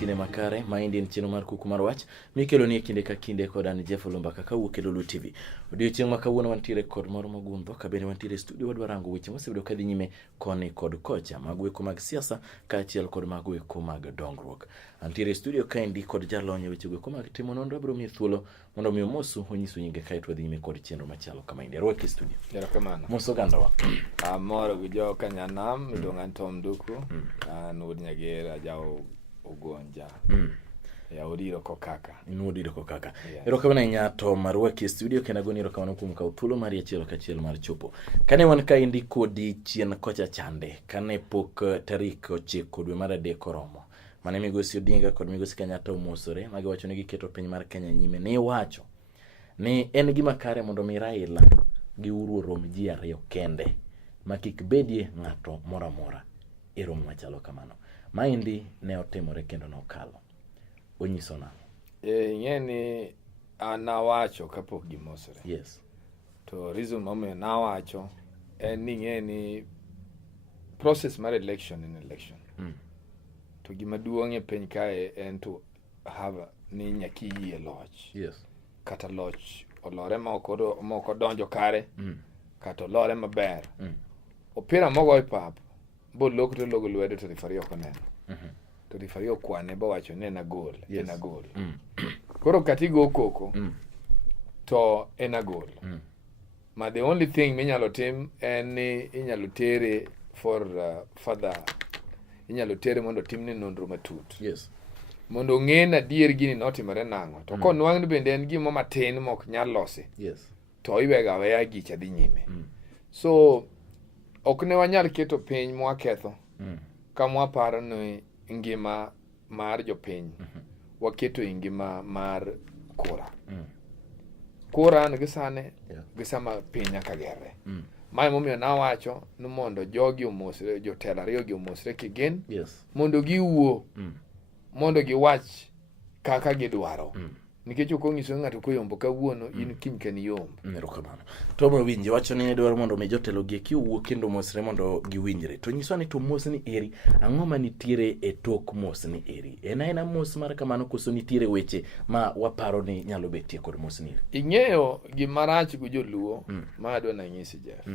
kine makare maendi en cheno mar Kuku mar Wach mikelo ni kinde ka kinde kod an Jeff Oloo Mbaka kawuok e Oloo TV. Odiochieng' ma kawuono wantiere kod moro mogundho ka bende wantiere studio wadwa rango weche mosebedo kadhi nyime koni kod kocha mag weko mag siasa kaachiel kod mag weko mag dongruok. Antiere studio kaendi kod jalony e weche weko mag timo nonro abiro miyo thuolo mondo mi mosu onyiso nyinge kae to wadhi nyime kod chenro machalo kama indi. Arwaki studio. Erokamano. Moso gandawa. Amoro gi jo kanyanam midonga Nduku. Nudi nyagera jao ugonja. Ya udiro kokaka. Udiro kokaka. Erokamano nyato marwaki studio kena goni erokamano kuom ka thuolo mar achiel kachiel mar chopo. Kane wan kaendi kodi chien kocha chande kane pok tarik 9 dwe mar 3 oromo. Mane migosi Odinga kod migosi Kenyatta omosore magi wacho ni giketo piny mar Kenya nyime ni wacho ni en gima kare mondo mi Raila gi Uhuru rom ji ariyo kende makik bedie ng'ato mora mora e romo machalo kamano. Maendi ne otimore kendo nokalo. Onyiso nang'o? Ing'eni nawacho kapok gimosore. Yes. To reason momiyo nawacho en ni ing'eni process mar election in election. To gima duong' e piny kae en to have ni nyaki yie loch. Yes. Kata loch olore moko donjo kare. Kata olore maber. Opira mogo e pap bo lok to logo lwedo to rifari ok oneno. To rifari okwane bo wacho ni na gol. Yes. En gol. Koro katigo koko to en gol. Ma the only thing minyalo tim en ni inyalo tere for further inyalo tere mondo timne nonro matut. Yes. Mondo ng'e adier gini notimore nang'o. To konwang' ni bende en gimo matin mok nyal losi. Yes. To iwega weya gicha dhi nyime. So ok ne wanyal keto piny mwaketho. Kama waparo ni ngima mar jopiny. Waketo ngima mar kura. Kura ni gisane gisama piny nyaka gerre. Mae momiyo nawacho ni mondo jogi omosre jotelo ariyo gi omosre kigen. Yes. Mondo giwuo. Mondo giwach kaka gidwaro. Nikech ok onyiso ng'ato koyombo kawuono in kiny kan yombo. Erokamano. To mo winje wacho ni dwaro mondo me jotelo gi kiwuo kendo mosre mondo giwinjre. To nyiso ni to mosni eri ang'o ma nitiere e tok mosni eri. En mos mar kamano koso nitiere weche ma waparo ni nyalo betie kod mosni eri. Ing'eyo gima rach go joluo ma adwa na nyisi Jeff.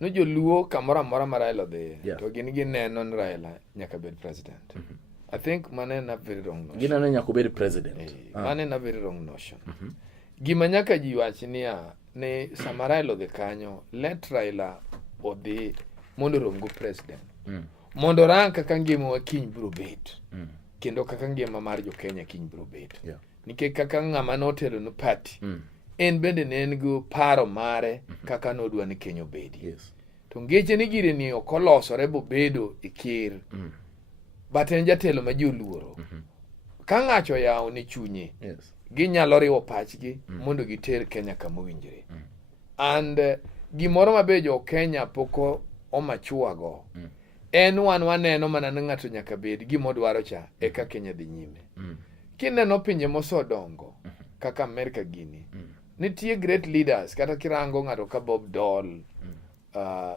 No joluo kamora mora ma Raila dhi to gin gineno ni Raila nyaka bed president. I think mane na very wrong notion. Gina ne nyaka bed president. Mane na very wrong notion. Gima nyaka ji wach niya ne sama Raila dhi kanyo let Raila odhi mondo romgo president. Mondo rang kaka ngima wa kiny biro bet. Kendo kaka ngima mar jo Kenya kiny biro bet. Nikech kaka ng'ama notelo no party. En bende ne en go paro mare kaka nodwa ni Kenya obedi. Yes. To ngeche ni gire ni okolosore bo bedo e kir. But en jatelo ma ji oluoro. Ka ng'acho yawo ni chunye. Yes. Ginyalo riwo pachgi mondo giter Kenya kama owinjore. And gimoro mabe jo Kenya poko omachuago. En waneno mana ni ng'ato nyaka bed gimodwaro cha eka Kenya dhi nyime. Kineno pinje mosodongo kaka America gini. Nitie great leaders kata kirango ng'ato ka Bob Dole.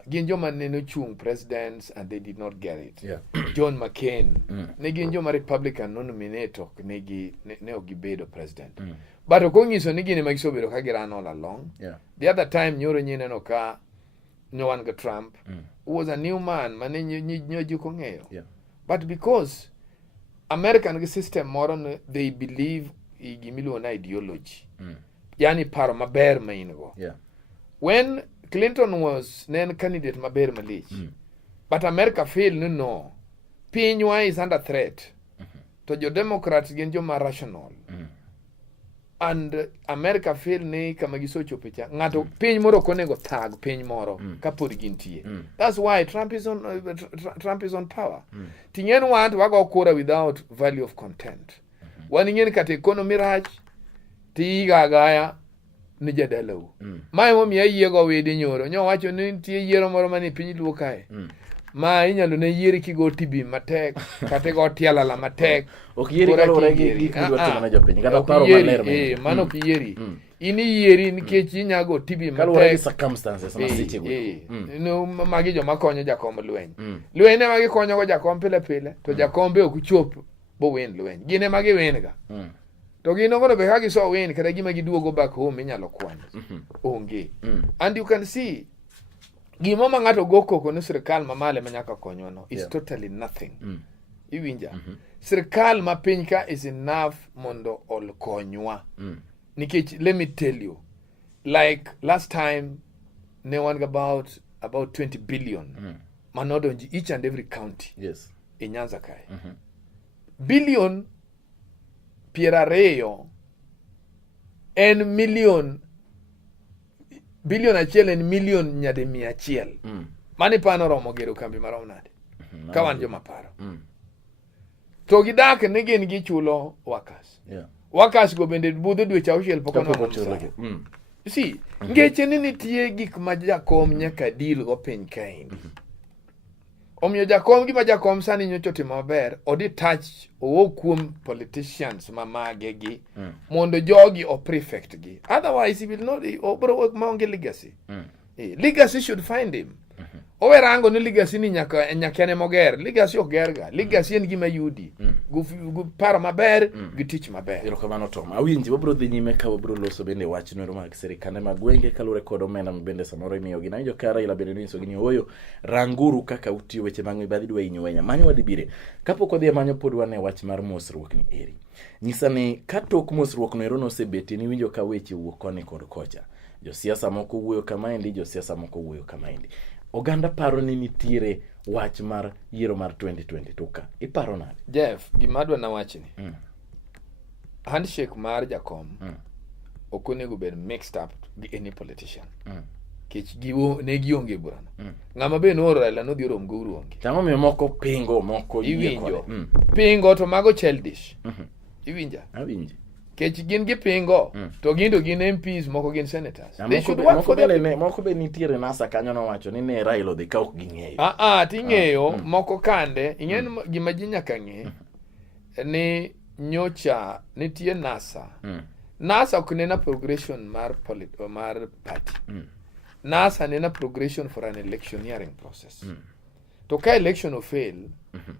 Gin joma neno chung presidents and they did not get it. Yeah. John McCain. Ne gin joma Republican nominated ne ogibedo president. But okonyiso ni gini magisobedo ka giran all along. Yeah. The other time nyoro nyineno ka nyowan ga Trump was a new man mane nyoji kong'eyo. Yeah. But because American system moro they believe gimiluongo na ideology. Yani paro maber ma in-go. Yeah. When Clinton was then candidate maber malich. But America failed no. Pinywa is under threat. To your Democrats gin joma rational. And America failed ni kama gisocho picha. Ngato piny moro konego tag piny moro kapod gintie. That's why Trump is on power. Tingen want wago kura without value of content. Waningen kata economy rach tiga gaya ni jadalau. Mae momiyo yiego wede nyoro. Nyo wacho ni nitie yiero moro mane piny luo kae. Ma inyalo ne yieri kigo tibi matek kata go tialala matek. Ok yieri kalore gi gik midwa timo ne jopiny kata paro maler. Mano ok yieri. Ini yieri nikech inyago tibi matek. Kalore gi circumstances ma siche go. No magi joma konyo jakom lweny. Lweny ne magi konyo go jakom pile pile to jakombe ok chop bo wen lweny gine magi wen ga to gino gono be hagi so wen kada gima giduogo back home inyalo kwan onge and you can see gimo ma ng'ato go koko ni sirkal mamale manyaka konyo no is totally nothing iwinja sirkal ma piny ka is enough mondo ol konywa nikech let me tell you like last time ne wan about 20 billion manodonji each and every county in Nyanza kae billion pierareo en billion achiel en million nyade 100 mani pano romo gero kambi marom nade kawan joma paro to gidak ne gin gichulo workers go bende budho dweche auchiel pok ono see ngeche ni nitie gik ma jakom nyaka deal go piny kaendi omiyo jakom gima jakom sani nyocho timo maber odi touch owo kuom politicians mamage gi mondo jogi o prefect gi otherwise he will not obro work maonge legacy legacy should find him owerango ni legacy ni nyaka ne moger legacy ogerga legacy en gima yudi gu paro maber gi tich maber erokamano Tom awinji wabro dhi nyime ka wabro loso bende wach noro mag sirikande magwenge kalure kod omenda bende samoro imiyo gi nanjo kara ila bende niso gini oyo ranguru kaka utiyo weche mang'we badhi dwa inyo wenya manyo wadibire kapok odhi manyo pod wane wach mar mosruok ni eri nyisa ni katok mosruok no erono sebeti ni winjo ka weche wuok koni kod kocha josiasa moko wuoyo kamaendi josiasa moko wuoyo kamaendi oganda paro ni nitiere wach mar yiero mar 2020 tuka iparo nade Jeff gimadwa na wachni handshake mar jakom okonego bed mixed up gi any politician kech giwo ne gionge burano ng'ama be no Raila no dhi rom go uronge tango mi moko pingo moko iwinjo pingo to mago childish iwinja awinji kech gin gi pingo to gindo gin MPs moko gin senators they should work for them moko be nitiere nasa kanyo no wacho ni ne Raila dhi ka ok ging'eyo ting'eyo moko kande ing'en gima ji nyaka ng'e ni nyocha nitie nasa ok nena progression mar party nasa nena progression for an electioneering process to ka election o fail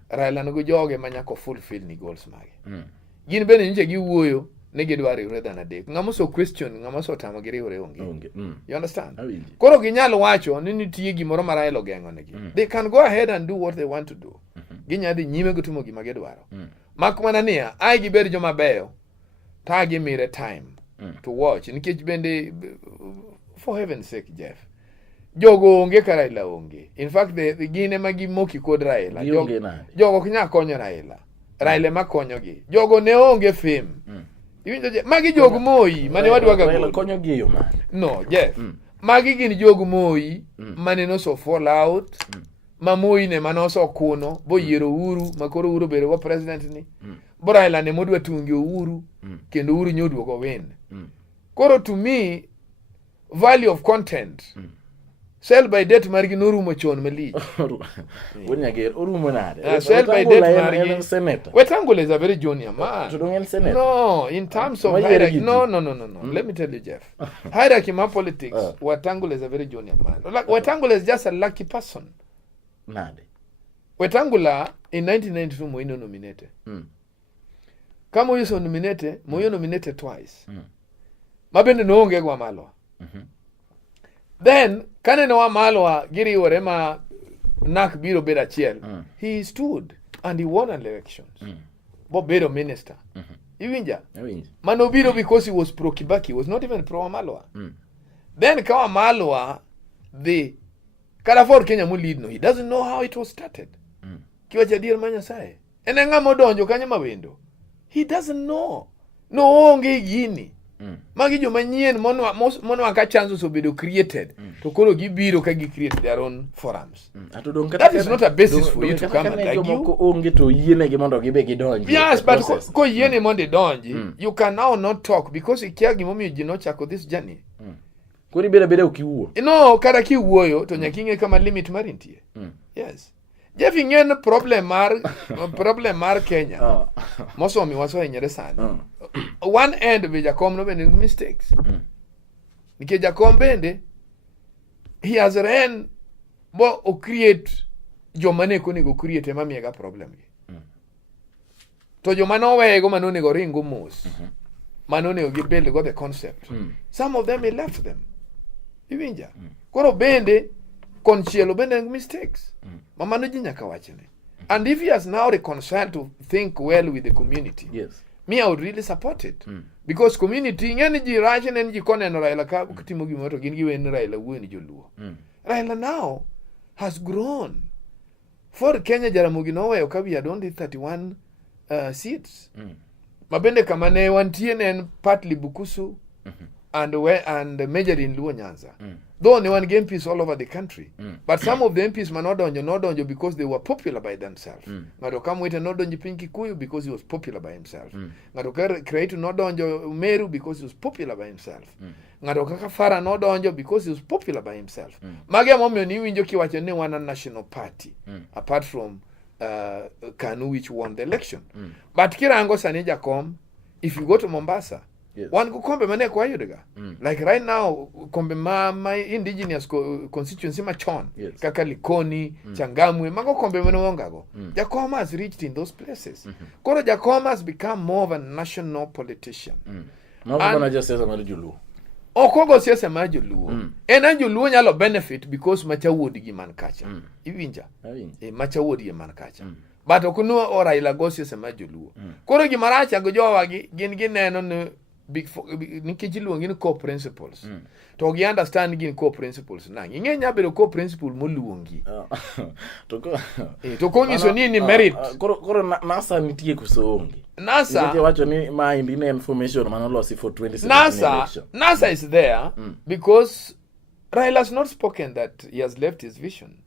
Raila no joge manyako fulfill ni goals mage gin bende nje giwuoyo ne gidwaro riwre than adek ng'ama so question ng'ama so tamo gi riwre onge you understand koro ginyalo wacho ni nitie gimoro ma Raila geng'o negi they can go ahead and do what they want to do ginyadhi nyime gitimo gima gidwaro makmana niya ai giber joma beyo ta gimire time to watch nikech bende for heaven's sake Jeff jogo onge ka Raila onge in fact the gine magi moki kod Raila jogo kinya konyo Raila ma konyogi jogo ne onge fame iwinjo magi jogo moi mane wadwaga Raila konyogi yo man no Jeff magi gin jogo moi mane no so fall out ma moi ne manoso kuno bo yiero Uhuru makoro Uhuru bedo go president ni bo Raila ne modwa tungi Uhuru kendo Uhuru nyoduogo win koro to me value of content sell by date margi norumo chon malich wonyager orumo nade sell by date margi senator Wetangula is a very junior man to don't senator no in terms of hierarchy no let me tell you Jeff hierarchy ma politics Wetangula is a very junior man like Wetangula is just a lucky person nade Wetangula in 1992 Moino nominated kama yuso nominated Moyo nominated twice mabende noonge gwa malo then kaneno wa malwa giriwore ma nak biro bedo achiel he stood and he won an elections bo bedo minister iwinja mano biro because he was pro Kibaki, he was not even pro Malwa then kawa Malwa the Kalafor Kenya mu lead no he doesn't know how it was started kiwacha dier manya sae ene ng'ama donjo kanya mawendo he doesn't know no onge gini magi jo manyien monwa ka chances obedo created to koro gibiro ka gi create their own forums that is not a basis for you to come and argue moko onge to yiene gi mondo gibe gidonji yes but ko yiene mondo donji you can now not talk because ikia gi momiyo ji no chako this journey kuri beda ukiwuo no kada kiwuoyo to nyakinge kama limit marintie yes Jeff ingen problem mar Kenya mosomi waso enyere sana one end be jakom no bende mistakes nike jakom bende he has ran bo o create jomane ko nego create mamiega problem gi To joma nowego manonego ringo mos. Manonego gibuild go the concept. Some of them he left them. Iwinja. Koro bende konchielo bende mistakes. Mamano ji nyaka wachne. And if he has now reconciled to think well with the community, Yes. me, I would really support it. Because community, ngani ji rachen en ji koneno Raila ka kitimo gimoro gin giwen Raila wuon joluo. Raila now has grown. For Kenya Jaramogi Noweyo ka we had only 31 seats. Mabende kama ne wantie ne partly Bukusu and major in Luo Nyanza. Though ne one MPs all over the country. But some of the MPs were not donjo because they were popular by themselves. Ngado kam wete not donjo Pinky Kuyu because he was popular by himself. Ngado create not donjo Meru because he was popular by himself. Ngado kaka Fara not donjo because he was popular by himself. Mage momyo ni winjo kiwacho ne one national party apart from Kanu which won the election. But kirango sani jakom, if you go to Mombasa, one go kombe mane kwa yudiga. Like right now, kombe my indigenous constituency machon, kaka Likoni, Changamwe, mago kombe mane wongago. Jakoma has reached in those places. Koro Jakoma has become more of a national politician. Mama just says I'm Julu. Okogo siasa majuluo. Ena juluo nyalo benefit because macha wodi gi man kacha. Iwinja. Macha wodi gi man kacha. But okunu ora ila go siasa majuluo. Koro gi maracha go jowa gi gin neno ne big nikijiluo gin core principles. To gi understand gin core principles na. Ngenya bedo core principle moluongi. To kongi so nini merit. Koro nasa nitie kusongi. NASA wacho ni mind in information manolosi for 2017 election. NASA is there because Raila has not spoken that he has left his vision.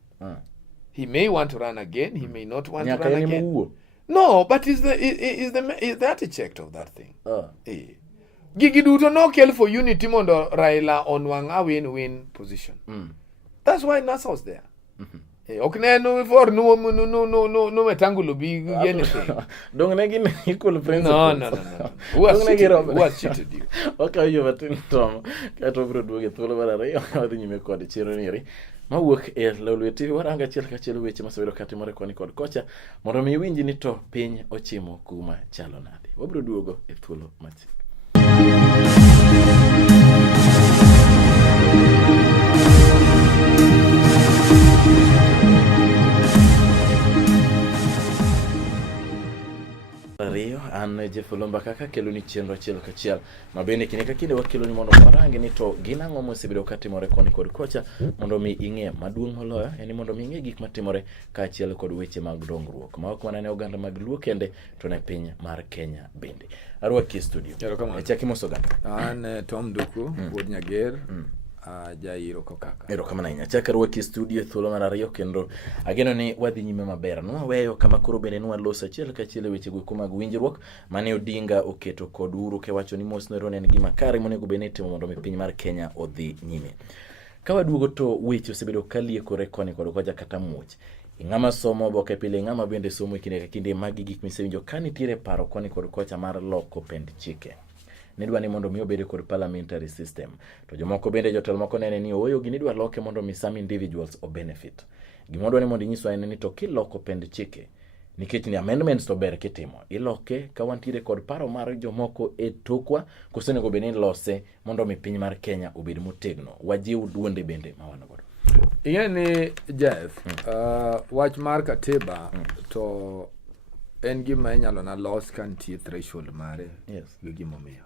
He may want to run again, he may not want to run again. No, but is the architect of that thing. Gigi duto no kill for unity mondo Raila onwang a win-win position. That's why NASA was there. Okay, no for no metangulo be anything. Don't negin equal principles. No. Who has cheated you? Okay, you have to Tom. Kato bro do get all over the other you make the children. Ma wuok e Lolwe TV waranga chiel ka chiel weche masebedo katimore koni kod kocha mondo mi winji ni to piny ochimo kuma chalo nade. Wabro duogo e thuolo machi. Ariyo an Oloo Mbaka ka kelo ni chenro achiel kachiel mabende kine ka kinde wakelo ni mondo warangi ni to ginang'o mosebedo katimore koni kod kocha mondo mi ing'e maduong' moloyo en mondo mi ing'e gik matimore kaachiel kod weche mag dongruok ma ok mana ne oganda mag Luo kende to ne piny mar Kenya bende. Arwaki studio. Chaki mosoganda. An Tom Nduku, Wuod Nyager. Jairo kokaka. Ero kama nainya chaka rwaki studio thuolo mar ariyo kendo ageno ni wadhi nyime maber. Nwaweyo kama koro bende nwaloso achiel kachiel weche go mag winjruok mane Odinga oketo kod Uhuru kewacho ni mos nero en gima kare monego bene timo mondo mi piny mar Kenya odhi nyime. Ka waduogo to weche osebedo kaliekore koni kod koja kata muoch. Ing'ama somo boke pile ing'ama bende somo kinde ka kinde magi gik misewinjo kanitiere paro koni kod kocha mar loko pend chike. Nidwa ni mondo mi obede kod parliamentary system. To jomoko bende jotelo moko nene ni oyo ginidwa loke mondo mi some individuals o benefit. Gimodwa ni mondo nyiswa en ni to kiloko pend chike nikech ni amendments to ber kitimo. Iloke ka wantiere kod paro mar jomoko e tokwa kosenego bende lose mondo mi piny mar Kenya obed motegno. Wajiw duonde bende ma wan godo. Ingeni Jeff, wach mar katiba to en gima inyalo na los kantie threshold mare. Yes. Gimomiyo.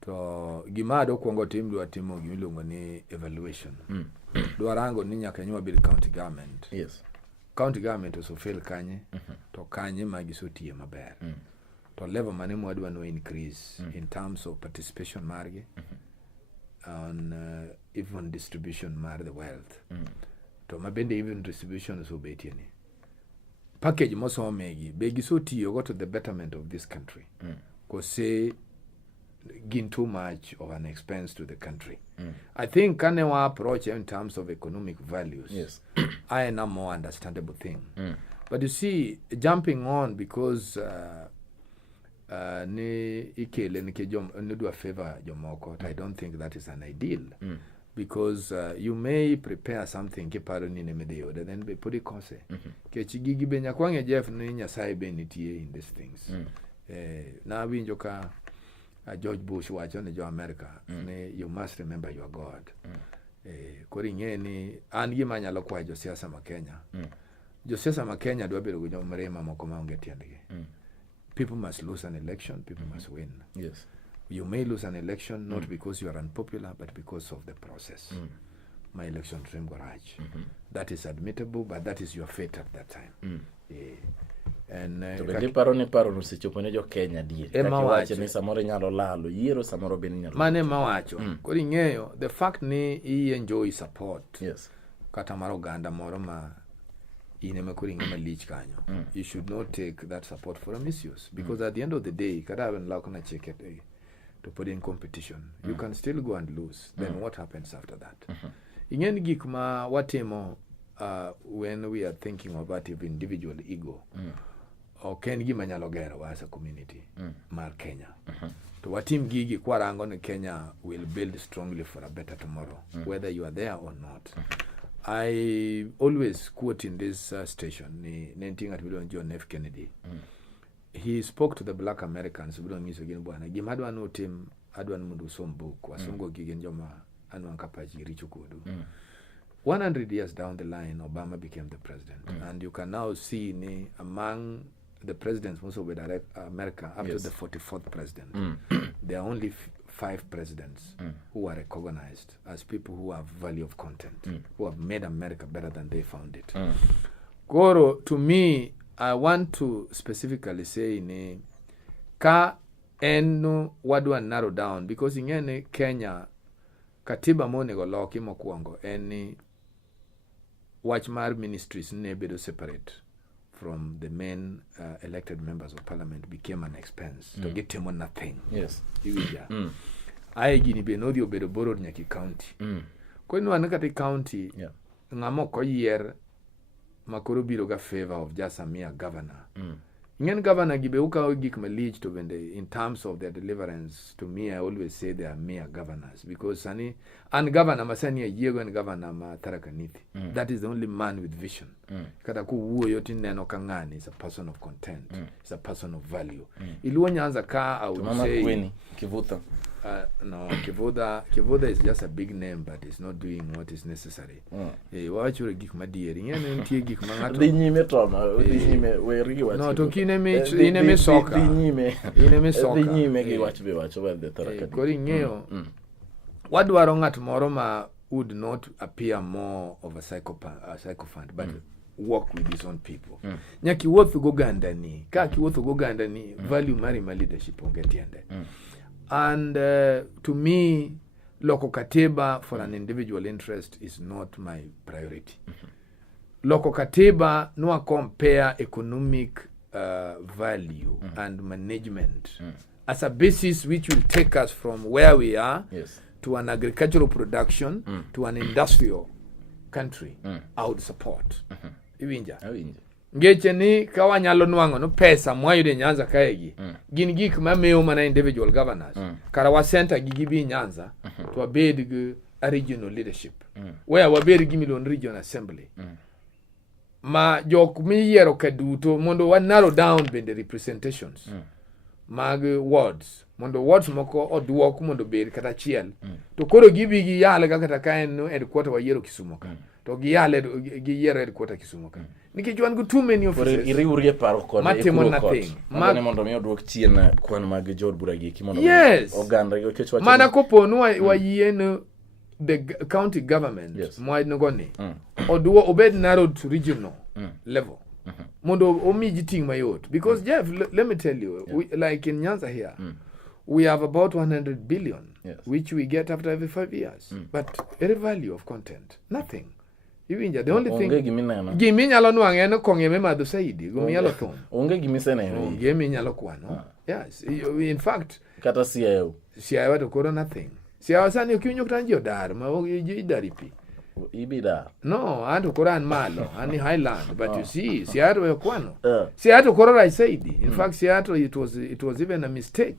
To gima dokwongo dwa timo gimiluongo ni evaluation. Dwarango ni nyaka nywa bil county government. Yes. County government oso fail kanye to kanye magisotie maber. To level mane mwadwa no increase in terms of participation marge on even distribution mar the wealth. To mabende even distribution so betieni. Package mosomegi begi so tiyo to the betterment of this country. Cause say gin too much of an expense to the country. I think can we approach in terms of economic values. Yes. I am a more understandable thing. But you see, jumping on because ni ikele ni do a favor jomoko, I don't think that is an ideal. because you may prepare something kiparo ni ne medio then be put it kose ke chigigi be nyakwange Jeff ni nyasaye be nitie in these things na winjo ka George Bush wacho ne jo America ne you must remember your God kori ngeni an gima nyalo kwa jo siasa ma Kenya jo siasa ma Kenya dwa bedo go mrema moko maonge tiendgi people must lose an election people must win yes you may lose an election not because you are unpopular but because of the process my election dream garage that is admittable but that is your fate at that time and to be paro no sechopo ne jo Kenya diere kaka wacho ni samoro nyalo lalo yiero samoro ben nyalo mane mawacho kori ng'eyo the fact ni I enjoy support yes kata maro ganda moro ma ine makuri ng'ama lich kanyo you should not take that support for a misuse because at the end of the day kada when lakona check it to put in competition you can still go and lose then what happens after that ingen gik ma watimo when we are thinking about individual ego ken gima nyalo gero as a community mar Kenya to watim gigi kwarango ne Kenya will build strongly for a better tomorrow whether you are there or not I always quote in this station ni nenting at John F. Kennedy he spoke to the black Americans bro ngiso gin bwana gima adwa no tim adwa mundu sombo kwa songo gigen joma anwan kapaji richo kodu 100 years down the line Obama became the president and you can now see ni among the presidents most of America up to the 44th president there are only 5 presidents who are recognized as people who have value of content who have made America better than they found it Goro to me I want to specifically say ni ka eno wadwa narrow down because ingene Kenya katiba monego loki mokwongo eni Wach mar ministries ne bedo separate from the main elected members of parliament became an expense to get them nothing yes iwija ai gini be no dio bedo borod nyaki county ko ino an kata county ngamo ko yier makoro biro ga favor of just a mere governor Ngen governor gibe uka gik malich to bende in terms of their deliverance to me I always say they are mere governors because sani an governor masani yego and governor ma Tarakaniti that is the only man with vision kada ku wuoyo tineno kangani is a person of content is a person of value iluo Nyanza ka I would say Queen Kivuta no Kivuda is just a big name but it's not doing what is necessary wachura gik madieri ngene ntie gik mangato dinyime tona dinyime we rigi wacho no to ineme soka dinyime gi wacho be wacho wende Tarakaniti kori ng'eyo wadwaro ng'at moro ma would not appear more of a psychopath but work with his own people nyaki wuoth go gandani ka kiwuotho go gandani value mari ma leadership onge tiende and to me loko katiba for an individual interest is not my priority loko katiba no compare economic value and management as a basis which will take us from where we are to an agricultural production to an industrial country I would support iwinja ngeche ni kawanyalo nwango no pesa mwayude Nyanza kaegi gin gik mameo mana individual governors karawa center gigibi Nyanza to abed a regional leadership where wabed gimilon region assembly ma jok miyiero kaduto mondo wa narrow down bende representations mag wards mondo wards moko odwok mondo bed kata chiel to koro gibi gi yale kata kaen headquarter wa yiero Kisumo ka to gi yale gi yiero headquarter Kisumo ka nikech wan go too many offices iriurie paro kod matimo nothing mondo mi odwok chien kwan mag jod buragi kimondo oganda go kech wacho mana koponu wa yien the county government mwadnogoni odwo obed narrowed to regional level mondo omiji ting mayot because Jeff let me tell you we, like in Nyanza here we have about 100 billion which we get after every 5 years but any value of content nothing iwinja the only thing gimi nyalo nwange no kongeme madho saidi gumialo thon onge gimi seneno gimi nyalo kwano yes in fact kata siayo to koro nothing siayo sani okiunyo kutanji odar ma idaripi ibida no anto koran malo ani highland but you see siato yokwano siato korora isaidi in fact siato it was even a mistake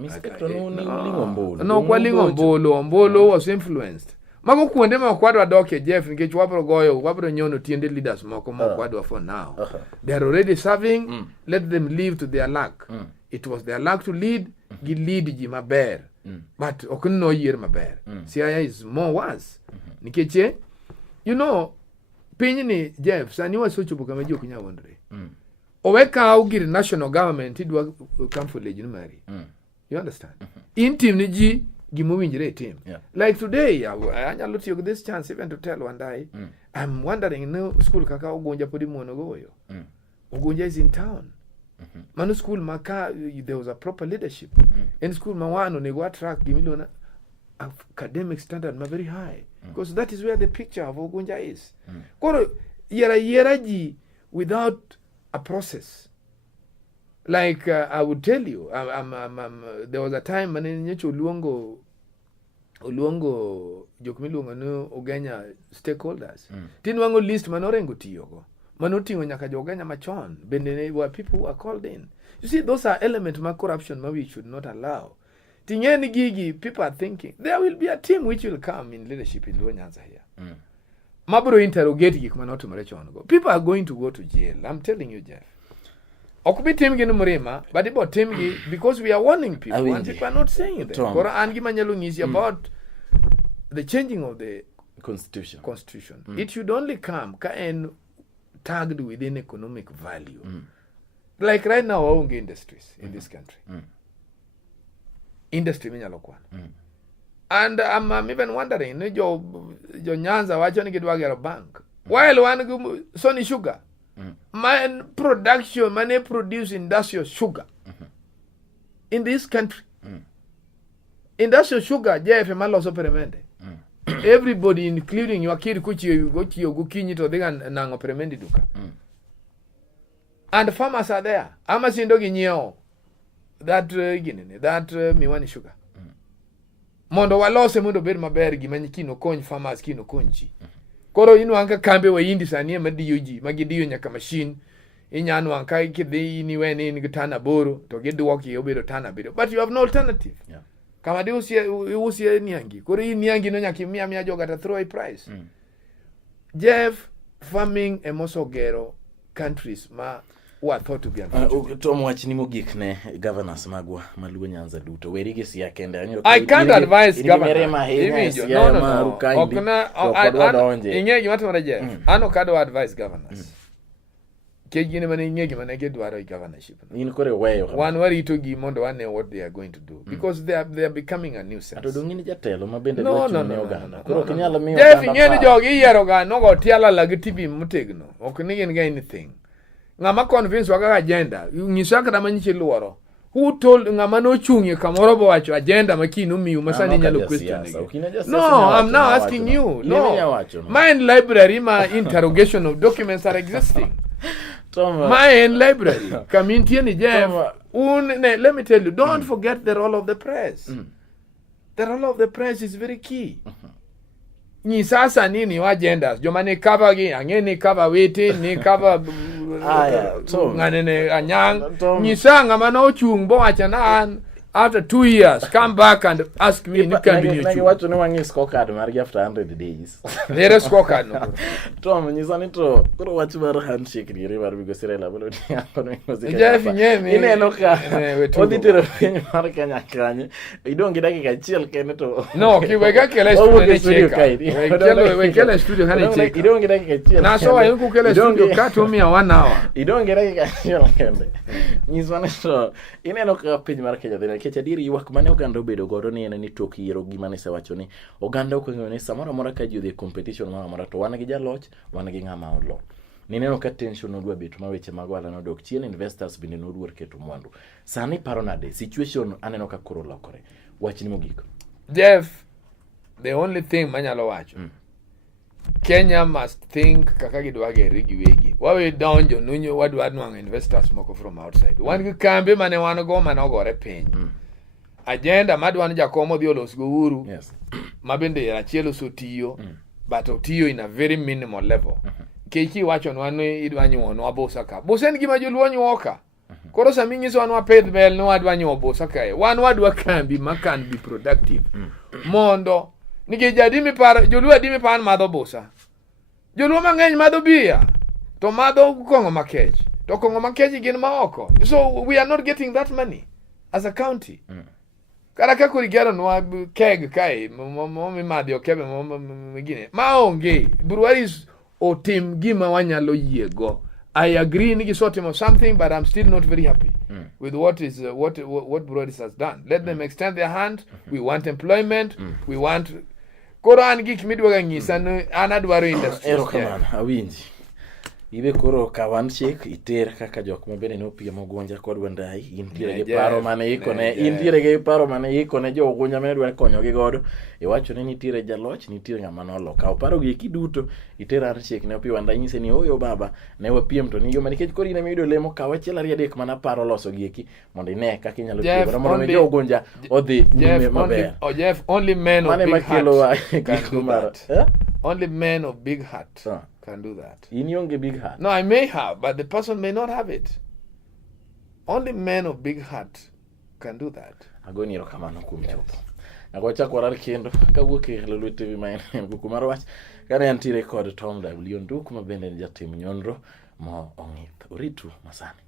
Mistake to no ombolo. No, kwalingo ombolo was influenced. Mago kuonde ma kwadwa doke Jeff nikech wabro nyono tiende leaders moko ma kwadwa for now. They are already serving, let them live to their luck. It was their luck to lead, gi lead ji maber. But okunno year maber. Siaya is more worse. Nikech you know piny ni Jeff sani wasochopo kama jok nya wondre. Oweka ugir national government idwa come for legitimate. You understand? In team ni ji gimowinjre team. Like today, I look to this chance even to tell one day. I'm wondering no school kaka Ogunja podi mono goyo. Ogunja is in town. Manu school maka there was a proper leadership. In school mawano ne go track gimilona academic standard ma very high because that is where the picture of Ogunja is. Koro yera ji without a process. Like I would tell you, there was a time when nyecho Oluongo jokmiluongo no Ogenya stakeholders. Tinwango list manorengo tiyogo. Manotingo nyaka jogenya machon. Bende were people who are called in. You see, those are elements of corruption we should not allow. Tingeni gigi, people are thinking, there will be a team which will come in leadership in Luanyanza here. Mabro interrogate gikmanoto marechongo. People are going to go to jail. I'm telling you, Jeff. Okubi team gino murema, but about team because we are warning people and people are not saying that. Kora angi manyalo ngisi about the changing of the constitution. It should only come and tagged within economic value. Like right now, our industries in this country. Industry minyalo kwan. And I'm even wondering, jo Nyanza wacho ni gidwa gero bank. While one Sony Sugar. Man production, man produce industrial sugar in this country. Industrial sugar, Jeff, man lost operamente. Everybody, including your kid, you go to your gukinyi to the nang operamente duka. And the farmers are there. Amasindo nyeo that miwani sugar. Mondo walose mundo ber maber gimanyi kino kony farmers kino konchi. Koro inu anka kambe wa indi sanie madiyoji magidiyo nyaka machine inyanu anka kidhi ni weni ni gitana boro to gidwoki obedo tana biro, but you have no alternative. Kama di usie niangi koro hii niangi no nyaki mia joga ta throw a price. Jeff, farming emosogero countries ma who are thought to be Tom Wach ni mogik ne governors magwa maluo Nyanza duto werige siya kende. I can't advise governors. No. Okna ingegi matumara Jeff. Ano kado advise governors. Kegine mane ingegi mane gedwaro governorship. In kore weyo. One worry to gi mondo one what they are going to do because they are becoming a nuisance. Atodongini jatelo mabende dwacho ne oganda. Koro kinyalo miyo Jeff ingeni jogi yiero ga nogo tiala lagi TV mutegno. Oknigin ga anything. Ngama convince waga agenda ngisaka da manyiche luoro who told ngama no chunye kamoro bo wacho agenda makino miu masani nyalo question. No, I'm now asking you. No, mine library ma interrogation of documents are existing. Mine library community ni Jeff let me tell you, don't forget the role of the press. The role of the press is very key. Ni sasa nini wa agendas joma ni cover gi angeni cover witi ni cover ngane anyang ni sanga mano chung bo acha na after 2 years come back and ask me ni can be you what no one is scorecard mar after 100 days there is scorecard no Tom ni sani to kuro watch bar handshake ni river bigo sirela bolo ni akono ngozika Jeff nyemi ine loka oditero penye mar kanya kanye idongi dakika chiel kene to no kiweka kele studio cheka wekele studio hani cheka idongi dakika chiel na so ayo kukele studio katumia 1 hour idongi dakika chiel kende ni sani to ine loka penye mar kenya kecha diri ywak mane oganda obedo godo ni en ni tok yiero gimane sewacho ni oganda okwenyo ni samoro mora ka jodhi competition moro to wan gi jaloch wan gi ngama olo ni neno ka tension odwa beto ma weche mag wala no dok chien investors bende noduor keto mwandu sani paro nade situation aneno ka koro lokore wach ni mogiko Jeff, the only thing manyalo wacho Kenya must think kaka gidwa geri giwegi. Wawe donjo nunyo wadwa nwang investors moko from outside. Wan gi kambe mane wan go manogore piny. Agenda madwan jakomo dhi olos go uru. Yes. Mabende achielo sotiyo but otiyo in a very minimal level. Keki wacho nwan idwa nyuono abosa ka. Bosen gima joluo nyuoka. Koro sami nyiso wan wapidh bel no wadwa nyuo busa kae. Wan wadwa kambi ma can be productive. Mondo nikech joluo adi miparo madho busa. Joluo mang'eny madho bia to madho kong'o makech. To kong'o makech gin maoko. So we are not getting that money as a county. Kara ka kuri gero nwa keg kae mi madhi okebe gine. Maonge breweries otim gima wanyalo yiego. I agree nigi sotimo something, but I'm still not very happy with what breweries has done. Let them extend their hand. We want employment. We want koro an gik midwaga ng'isa an adwaro industry. Erokamano awinji. Ibe koro ka handshake iter kaka jok mabende nopiem ogunja kod Wandai. Intiere gi paro mane ikone jo ogunja mane dwaro konyogi godo. Iwacho ni nitiere jaloch, nitiere ng'ama nolo. Kaw paro gi duto iter handshake ne opi Wandai nyise ni oyo baba ne wapiem to ni yo nikech koro ine miyudo lemo kaw achiel ariyo adek mana paro loso gieki mondo ine kaka inyalo tiyo mondo jo ogunja odhi nyime maber. Jeff, only men of big heart can do that. Only men of big heart can do that. In yonge big heart. No, I may have, but the person may not have it. Only men of big heart can do that. Agoni erokamano kuom chopo. Nagochako warar kendo kawuok e Oloo TV ma en Kuku mar Wach. Kane antiere kod Tom W. Nduku ma bende en jatim nonro ma ong'ith. Oritu masani.